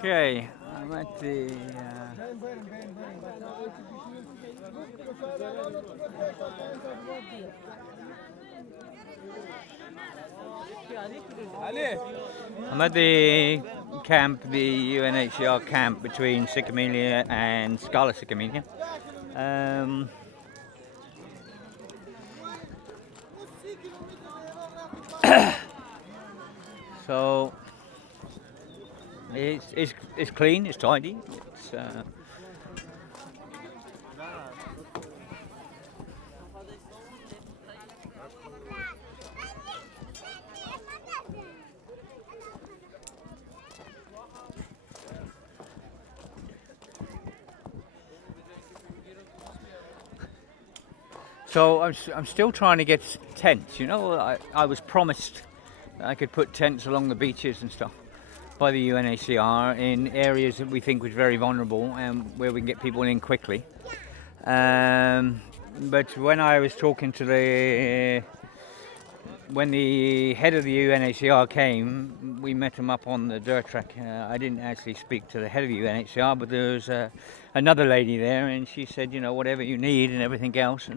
Okay, I'm at the. I'm at the camp, the UNHCR camp between Sycamania and Scala Sycamania. So it's clean, it's tidy. So I'm still trying to get tents. You know, I was promised that I could put tents along the beaches and stuff by the UNHCR in areas that we think was very vulnerable and where we can get people in quickly. But when I was talking to when the head of the UNHCR came, we met him up on the dirt track. I didn't actually speak to the head of the UNHCR, but there was another lady there, and she said, you know, whatever you need and everything else.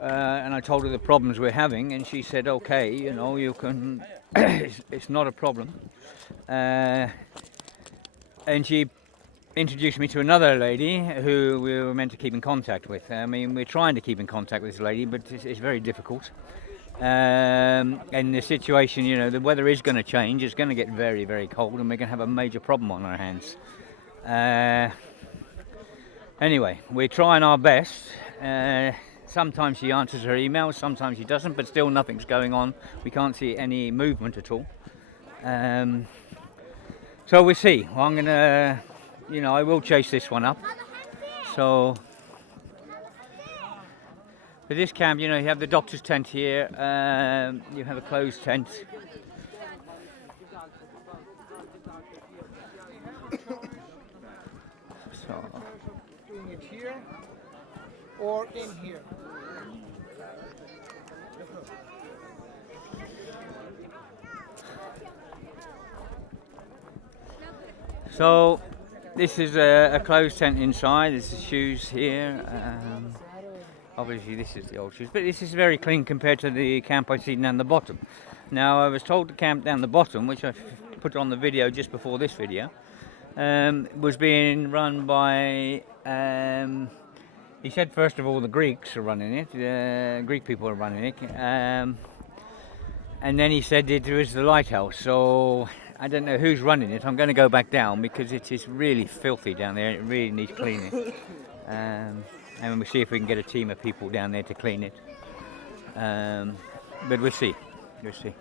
And I told her the problems we're having, and she said, okay, you know, you can, it's not a problem. And she introduced me to another lady who we were meant to keep in contact with. I mean, we're trying to keep in contact with this lady, but it's very difficult. And the situation, you know, the weather is going to change. It's going to get very, very cold, and we're going to have a major problem on our hands. Anyway, we're trying our best. Sometimes she answers her emails, sometimes she doesn't, but still nothing's going on. We can't see any movement at all. So we'll see. Well, I'm going to, you know, I will chase this one up. So, for this camp, you know, you have the doctor's tent here, you have a closed tent. So, doing it here or in here. So this is a closed tent inside. There's the shoes here. Obviously this is the old shoes, but this is very clean compared to the camp I've seen down the bottom. Now I was told the camp down the bottom, which I put on the video just before this video, was being run by, he said first of all the Greeks are running it, Greek people are running it, and then he said it was the lighthouse. So I don't know who's running it. I'm going to go back down because it is really filthy down there. It really needs cleaning. And we'll see if we can get a team of people down there to clean it. But we'll see. We'll see.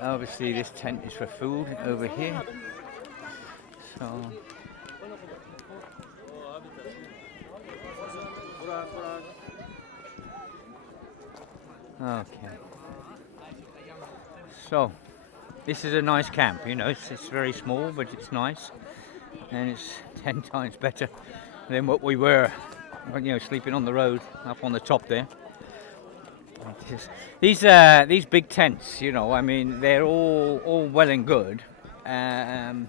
Obviously this tent is for food over here. So okay. So this is a nice camp, you know, it's very small, but it's nice, and it's 10 times better than what we were, you know, sleeping on the road up on the top there. These big tents, you know, I mean, they're all well and good, but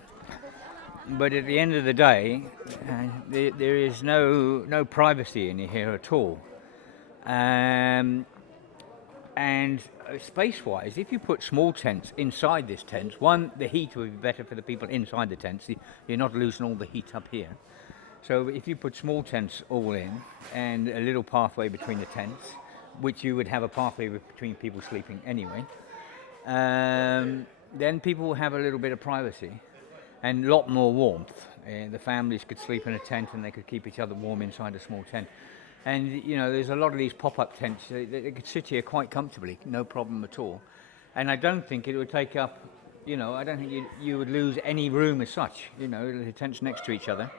at the end of the day, there is no privacy in here at all. And space-wise, if you put small tents inside this tent, one, the heat would be better for the people inside the tents. You're not losing all the heat up here. So if you put small tents all in and a little pathway between the tents, which you would have a pathway between people sleeping anyway, then people will have a little bit of privacy and a lot more warmth. The families could sleep in a tent and they could keep each other warm inside a small tent. And, you know, there's a lot of these pop-up tents. They could sit here quite comfortably, no problem at all. And I don't think it would take up, you know, I don't think you would lose any room as such, you know, the tents next to each other.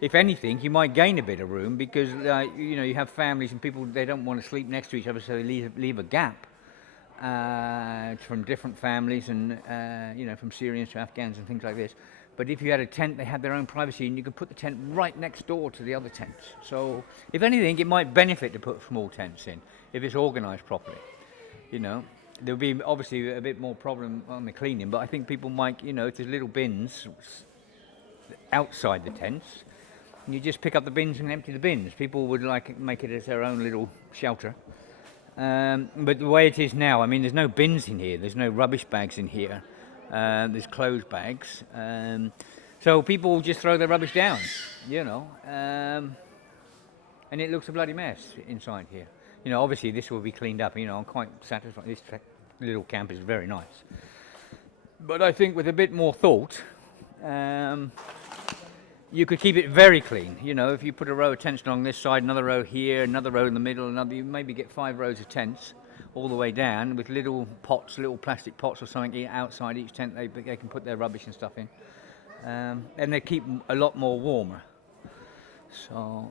If anything, you might gain a bit of room because, you know, you have families and people, they don't want to sleep next to each other, so they leave a gap from different families and, you know, from Syrians to Afghans and things like this. But if you had a tent, they had their own privacy, and you could put the tent right next door to the other tents. So, if anything, it might benefit to put small tents in, if it's organised properly, you know. there'll be obviously a bit more problem on the cleaning, but I think people might, you know, if there's little bins outside the tents, and you just pick up the bins and empty the bins. People would like make it as their own little shelter. But the way it is now, I mean, there's no bins in here. There's no rubbish bags in here. There's clothes bags. So people just throw their rubbish down, you know. And it looks a bloody mess inside here. You know, obviously this will be cleaned up. You know, I'm quite satisfied. This little camp is very nice. But I think with a bit more thought, you could keep it very clean. You know, if you put a row of tents along this side, another row here, another row in the middle, another, you maybe get 5 rows of tents all the way down with little pots, little plastic pots or something outside each tent. They can put their rubbish and stuff in, and they keep a lot more warmer. So,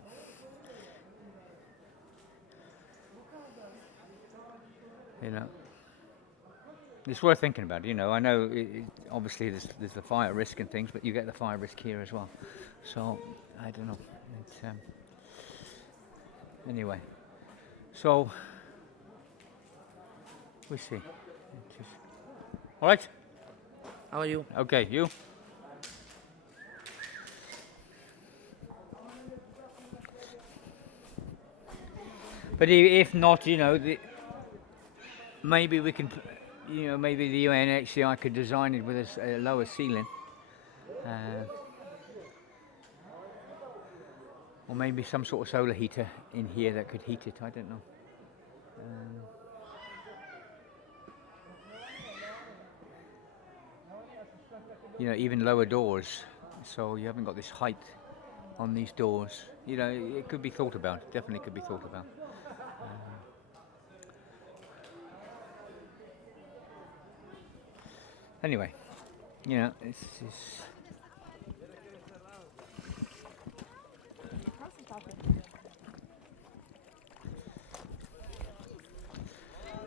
you know, it's worth thinking about. You know, I know obviously there's the fire risk and things, but you get the fire risk here as well. So I don't know. It's, anyway, so we see. All right. How are you? Okay, you. But if not, you know, maybe we can. You know, maybe the UNHCR could design it with a lower ceiling, or maybe some sort of solar heater in here that could heat it. I don't know. You know, even lower doors, so you haven't got this height on these doors. You know, it could be thought about. Definitely could be thought about. Anyway, you know, it's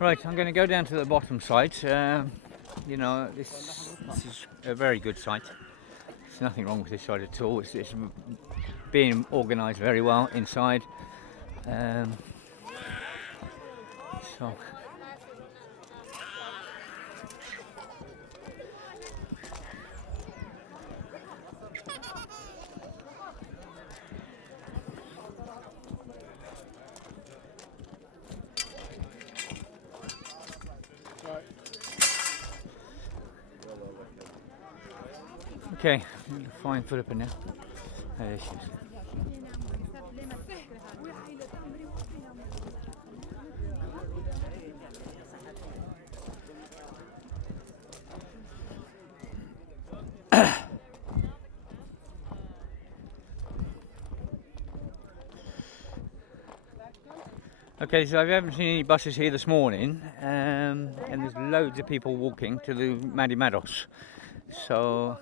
right. I'm going to go down to the bottom site. You know, this is a very good site. There's nothing wrong with this site at all. It's being organised very well inside. So. Okay, fine foot up in now. There she is. Okay, so I haven't seen any buses here this morning, and there's loads of people walking to the Madi Mados. So.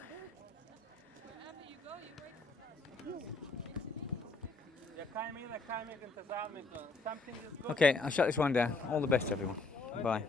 Okay, I'll shut this one down. All the best, everyone. Bye.